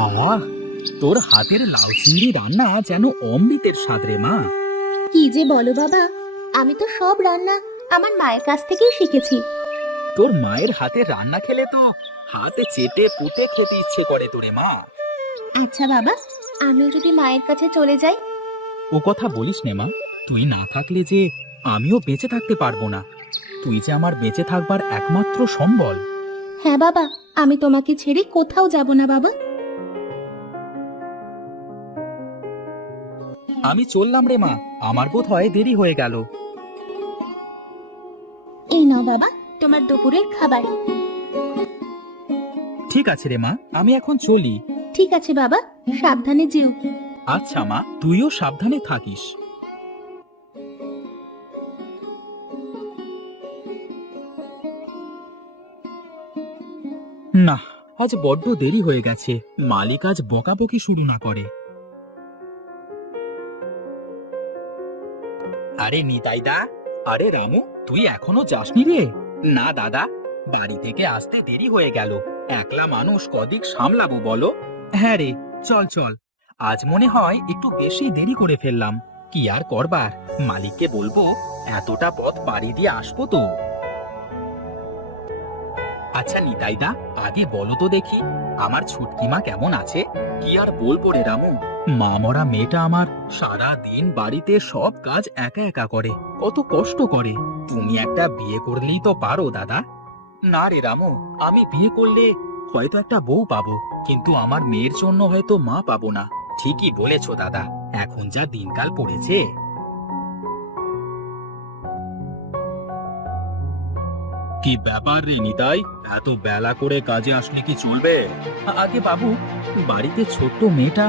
আহ, তোর হাতের লাউ চিংড়ি রান্না যেন অমৃতের স্বাদ রে মা। কি যে বলো বাবা, আমি তো সব রান্না আমার মায়ের কাছ থেকেই শিখেছি। তোর মায়ের হাতের রান্না খেলে তো হাতে চেটে পুটে খেতে ইচ্ছে করে তোরে মা। আচ্ছা বাবা, আমিও যদি মায়ের কাছে চলে যাই? ও কথা বলিস নে মা, তুই না থাকলে যে আমিও বেঁচে থাকতে পারবো না। তুই যে আমার বেঁচে থাকবার একমাত্র সম্বল। হ্যাঁ বাবা, আমি তোমাকে ছেড়ে কোথাও যাব না বাবা। আমি চললাম রে মা, আমার বোধ হয় দেরি হয়ে গেল। এই নাও বাবা, তোমার দুপুরের খাবার। ঠিক আছে রে মা, আমি এখন চলি। ঠিক আছে বাবা, সাবধানে যেও। আচ্ছা মা, তুইও সাবধানে থাকিস। না, আজ বড্ড দেরি হয়ে গেছে। মালিক আজ বকাবকি শুরু না করে। আরে নিতাইদা, আরে রামু, তুই এখনো যাসনি রে? না দাদা, বাড়ি থেকে আসতে দেরি হয়ে গেল। একলা মানুষ কদিক সামলাবো বলো? হ্যাঁ রে, চল চল। আজ মনে হয় একটু বেশি দেরি করে ফেললাম। কি আর করবার, মালিককে বলবো এতটা পথ পাড়ি দিয়ে আসবো তো। আচ্ছা নিতাইদা, আগে বলো তো দেখি, আমার ছুটকি মা কেমন আছে? কি আর বলবো রে রামু, মা মরা মেয়েটা আমার সারা দিন বাড়িতে সব কাজ একা একা করে, কত কষ্ট করে। তুমি একটা বিয়ে করলেই তো পারো দাদা। না রে রামু, আমি বিয়ে করলে হয়তো একটা বউ পাবো, কিন্তু আমার মেয়ের জন্য হয়তো মা পাবো না। ঠিকই বলেছো দাদা, এখন যা দিনকাল পড়েছে। কি ব্যাপার রে নিতাই, এত বেলা করে কাজে আসলে কি চলবে? আগে বাবু, বাড়িতে ছোট্ট মেয়েটা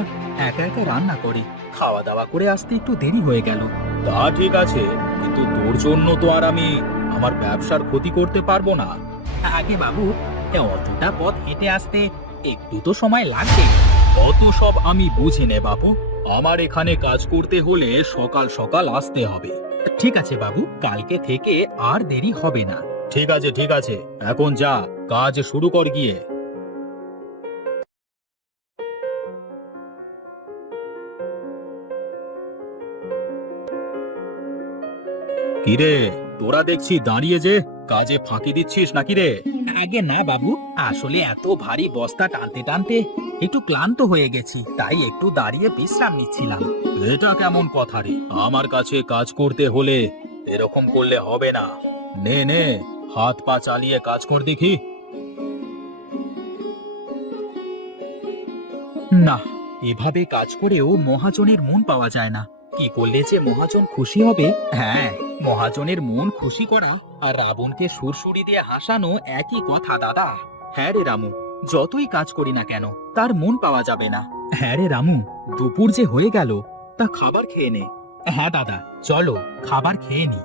একা একা রান্না করে, খাওয়া দাওয়া করে আসতে একটু দেরি হয়ে গেল। তা ঠিক আছে, কিন্তু তোর জন্য তো আর আমি আমার ব্যবসার ক্ষতি করতে পারবো না। আগে বাবু, অতটা পথ হেঁটে আসতে একটু তো সময় লাগবে। অত সব আমি বুঝি নে বাবু, আমার এখানে কাজ করতে হলে সকাল সকাল আসতে হবে। ঠিক আছে বাবু, কালকে থেকে আর দেরি হবে না। ঠিক আছে ঠিক আছে, এখন যা, কাজ শুরু কর গিয়ে। কিরে, তোরা দেখছি দাঁড়িয়ে যে, কাজে ফাঁকি দিচ্ছিস নাকি রে? আগে না বাবু, আসলে এত ভারী বস্তা টানতে টানতে একটু ক্লান্ত হয়ে গেছি, তাই একটু দাঁড়িয়ে বিশ্রাম নিচ্ছিলাম। এটা কেমন কথা রে? আমার কাছে কাজ করতে হলে এরকম করলে হবে না। নে নে, হাত পা চালিয়ে কাজ কর দেখি। না, এভাবে কাজ করেও মহাজনের মন পাওয়া যায় না। কি করলে যে মহাজন খুশি হবে? হ্যাঁ, মহাজনের মন খুশি করা আর রাবণকে সুরসুরি দিয়ে হাসানো একই কথা দাদা। হ্যাঁ রে রামু, যতই কাজ করি না কেন তার মন পাওয়া যাবে না। হ্যাঁ রে রামু, দুপুর যে হয়ে গেল, তা খাবার খেয়ে নে। হ্যাঁ দাদা, চলো খাবার খেয়ে নি।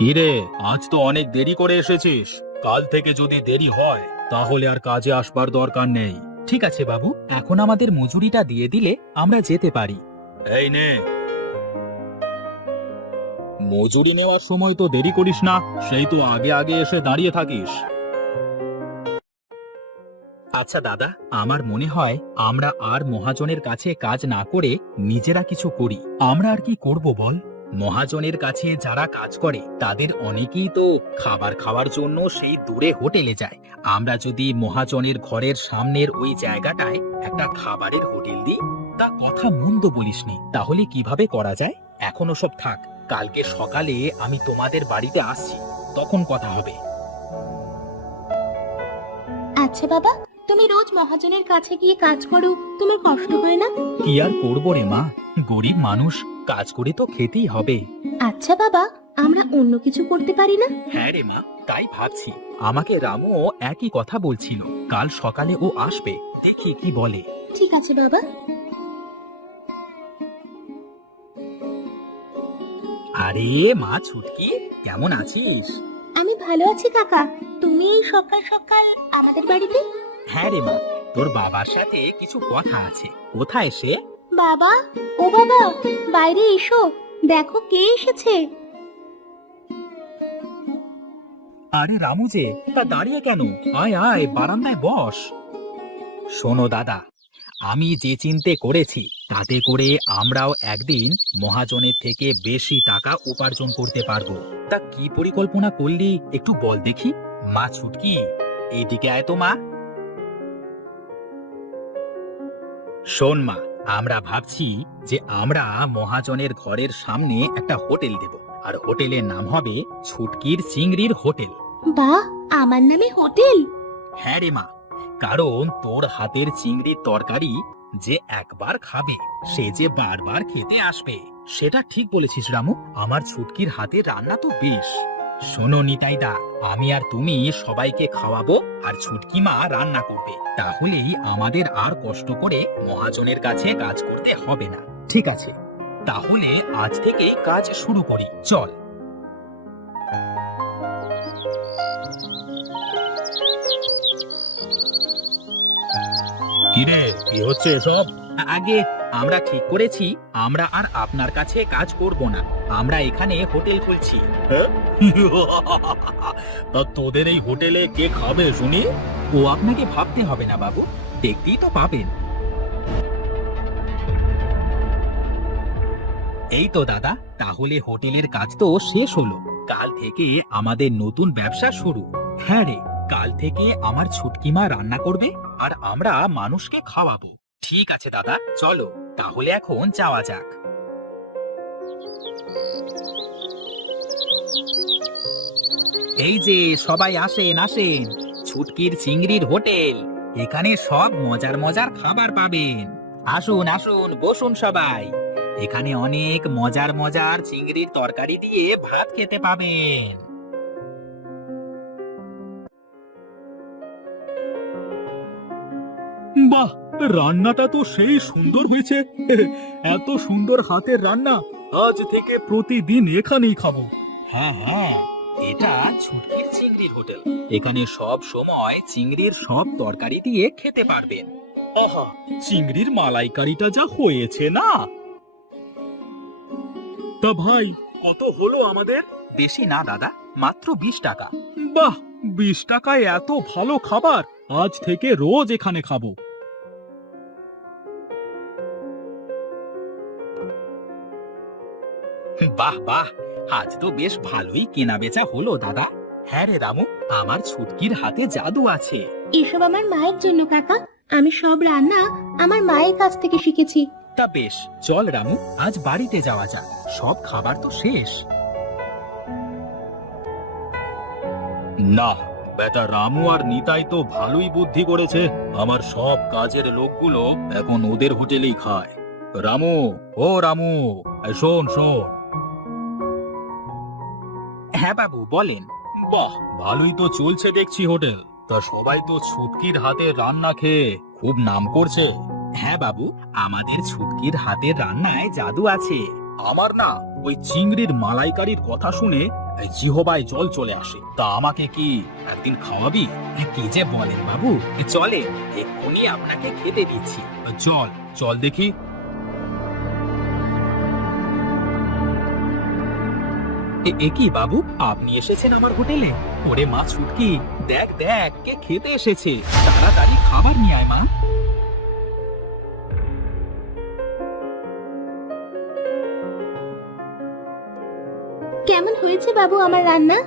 কি রে, আজ তো অনেক দেরি করে এসেছিস। কাল থেকে যদি দেরি হয় তাহলে আর কাজে আসবার দরকার নেই। ঠিক আছে বাবু, এখন আমাদের মজুরিটা দিয়ে দিলে আমরা যেতে পারি। এই নে, মজুরি নেওয়ার সময় তো দেরি করিস না, সেই তো আগে আগে এসে দাঁড়িয়ে থাকিস। আচ্ছা দাদা, আমার মনে হয় আমরা আর মহাজনের কাছে কাজ না করে নিজেরা কিছু করি। আমরা আর কি করব বল? মহাজনের কাছে যারা কাজ করে তাদের অনেকেই তো খাবার খাওয়ার জন্য সেই দূরে হোটেলে যায়। আমরা যদি মহাজনের ঘরের সামনের ওই জায়গাটায় একটা খাবারের হোটেল দিই, তা কথা মন্দ বলিসনি, তাহলে কিভাবে করা যায়? এখন ওসব থাক, কালকে সকালে আমি তোমাদের বাড়িতে আসছি, তখন কথা হবে। আচ্ছা বাবা, তুমি রোজ মহাজনের কাছে গিয়ে কাজ করো, তোমার কষ্ট হয় না? কি আর করবো রে মা, গরিব মানুষ, কাজ করে তো খেতেই হবে। আচ্ছা বাবা, আমরা অন্য কিছু করতে পারি না? হ্যাঁ রে মা, তাই ভাবছি। আমাকে রামুও একই কথা বলছিল, কাল সকালে ও আসবে, দেখি কি বলে। ঠিক আছে বাবা। আরে মা ছুটকি, কেমন আছিস? আমি ভালো আছি কাকা। তুমি এই সকাল সকাল আমাদের বাড়িতে? হ্যাঁ রে মা, তোর বাবার সাথে কিছু কথা আছে। কোথায় সে? বাবা, ও বাবা, বাইরে এসো, দেখো কে এসেছে। আরে রামু যে, তা দাঁড়িয়ে কেন? আয় আয়, বারান্দায় বস। শোনো দাদা, আমি যে চিন্তা করেছি তাতে করে আমরাও একদিন মহাজনের থেকে বেশি টাকা উপার্জন করতে পারবো। তা কি পরিকল্পনা করলি একটু বল দেখি। মা ছুটকি, এইদিকে আয় তো মা। শোন মা, আমরা ভাবছি যে আমরা মহাজনের ঘরের সামনে একটা হোটেল দেব, আর হোটেলের নাম হবে ছুটকির চিংড়ির হোটেল। বাহ, আমার নামে হোটেল? হ্যাঁ রে মা, কারণ তোর হাতের চিংড়ির তরকারি যে একবার খাবে সে যে বারবার খেতে আসবে। সেটা ঠিক বলেছিস রামু, আমার ছুটকির হাতের রান্না তো বেশ। শোনো নিতাইদা, আমি আর তুমি সবাইকে খাওয়াবো আর ছুটকি মা রান্না করবে, তাহলেই আমাদের আর কষ্ট করে মহাজনের কাছে কাজ করতে হবে না। ঠিক আছে, তাহলে আজ থেকেই কাজ শুরু করি, চল। কিরে, কি হচ্ছে এসব? আগে আমরা ঠিক করেছি আমরা আর আপনার কাছে কাজ করব না, আমরা এখানে হোটেল খুলছি। তা তোদের এই হোটেলে কে খাবে শুনি? ও আপনাকে ভাবতে হবে না বাবু, দেখতেই তো পাবেন। এই তো দাদা, তাহলে হোটেলের কাজ তো শেষ হলো। কাল থেকে আমাদের নতুন ব্যবসা শুরু। হ্যাঁ রে, কাল থেকে আমার ছুটকিমা রান্না করবে আর আমরা মানুষকে খাওয়াবো। ঠিক আছে দাদা, চলো তাহলে এখন যাওয়া যাক। এই যে সবাই আসেন আসেন, ছুটকির চিংড়ির হোটেল, এখানে সব মজার মজার খাবার পাবেন। আসুন আসুন, বসুন সবাই, এখানে অনেক মজার মজার চিংড়ির তরকারি দিয়ে ভাত খেতে পাবেন। বাহ, রান্নাটা তো সেই সুন্দর হয়েছে। এত সুন্দর হাতের রান্না, আজ থেকে প্রতিদিন এখানেই খাবো। হ্যাঁ হ্যাঁ, এটা ছুটকির চিংড়ির হোটেল, এখানে সব সময় চিংড়ির সব তরকারি দিয়ে খেতে পারবেন। আহা, চিংড়ির মালাইকারিটা যা হয়েছে না। তা ভাই, কত হলো আমাদের? বেশি না দাদা, মাত্র 20 টাকা। বাহ, 20 টাকায় এত ভালো খাবার, আজ থেকে রোজ এখানে খাবো। বাহ বাহ, আজ তো বেশ ভালোই কেনা বেচা হলো দাদা। হ্যাঁ রে রামু, আমার ছুটকির হাতে জাদু আছে। এসব আমার মায়ের জন্য কাকা, আমি সব রান্না আমার মায়ের কাছ থেকে শিখেছি। তা বেশ, চল রামু, আজ বাড়িতে যাওয়া যাক, সব খাবার তো শেষ। না, বেটা রামু আর নিতাই তো ভালোই বুদ্ধি করেছে, আমার সব কাজের লোকগুলো এখন ওদের হোটেলেই খায়। রামু, ও রামু, শোন শোন। হ্যাঁ বাবু, বলেন। বাহ, ভালোই তো চলছে দেখছি হোটেল, তা সবাই তো ছুটকির হাতে রান্না খেয়ে খুব নাম করছে। হ্যাঁ বাবু, আমাদের ছুটকির হাতের রান্নায় জাদু আছে। আমার না ওই চিংড়ির মালাইকারির কথা শুনে জিহবায় জল চলে আসে। তা আমাকে কি একদিন খাওয়াবি? কি যে বলেন বাবু, চলে, এক্ষুনি আপনাকে খেতে দিচ্ছি। চল চল দেখি। এ কি বাবু, আপনি এসেছেন আমার হোটেলে? ওরে মা ছুটকি, দেখ দেখ কে খেতে এসেছে, তাড়াতাড়ি খাবার নিয়ে আয় মা। কেমন হয়েছে বাবু আমার রান্না?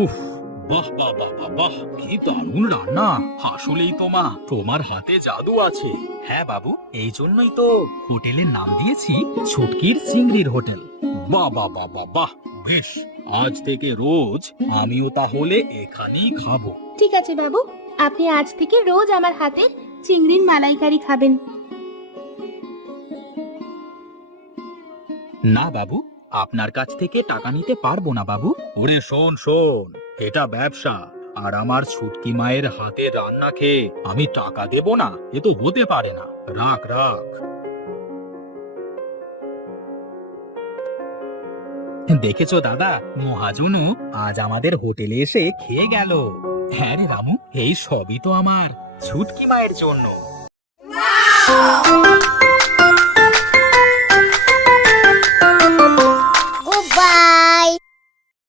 উফ, বাহ বাহ বাহ বাহ বাহ, কি দারুণ রান্না। আসলেই তো মা, তোমার হাতে জাদু আছে। হ্যাঁ বাবু, এই জন্যই তো হোটেলের নাম দিয়েছি ছুটকির চিংড়ির হোটেল। বাহ বাহ বাহ বাহ বাহ, বেশ, আজ থেকে রোজ আমিও তাহলে এখানেই খাবো। ঠিক আছে বাবু, আপনি আজ থেকে রোজ আমার হাতের চিংড়ির মালাইকারি খাবেন। না বাবু, আপনার কাছ থেকে টাকা নিতে পারবো না বাবু। ওরে শোন শোন, এটা ব্যবসা, আর আমার ছুটকি মায়ের হাতে রান্না খেয়ে আমি টাকা দেব না, এ তো হতে পারে না। রাখ রাখ। দেখেছো দাদা, মহাজনও আজ আমাদের হোটেলে এসে খেয়ে গেল। হ্যাঁ রে রামু, এই সবই তো আমার ছুটকি মায়ের জন্য।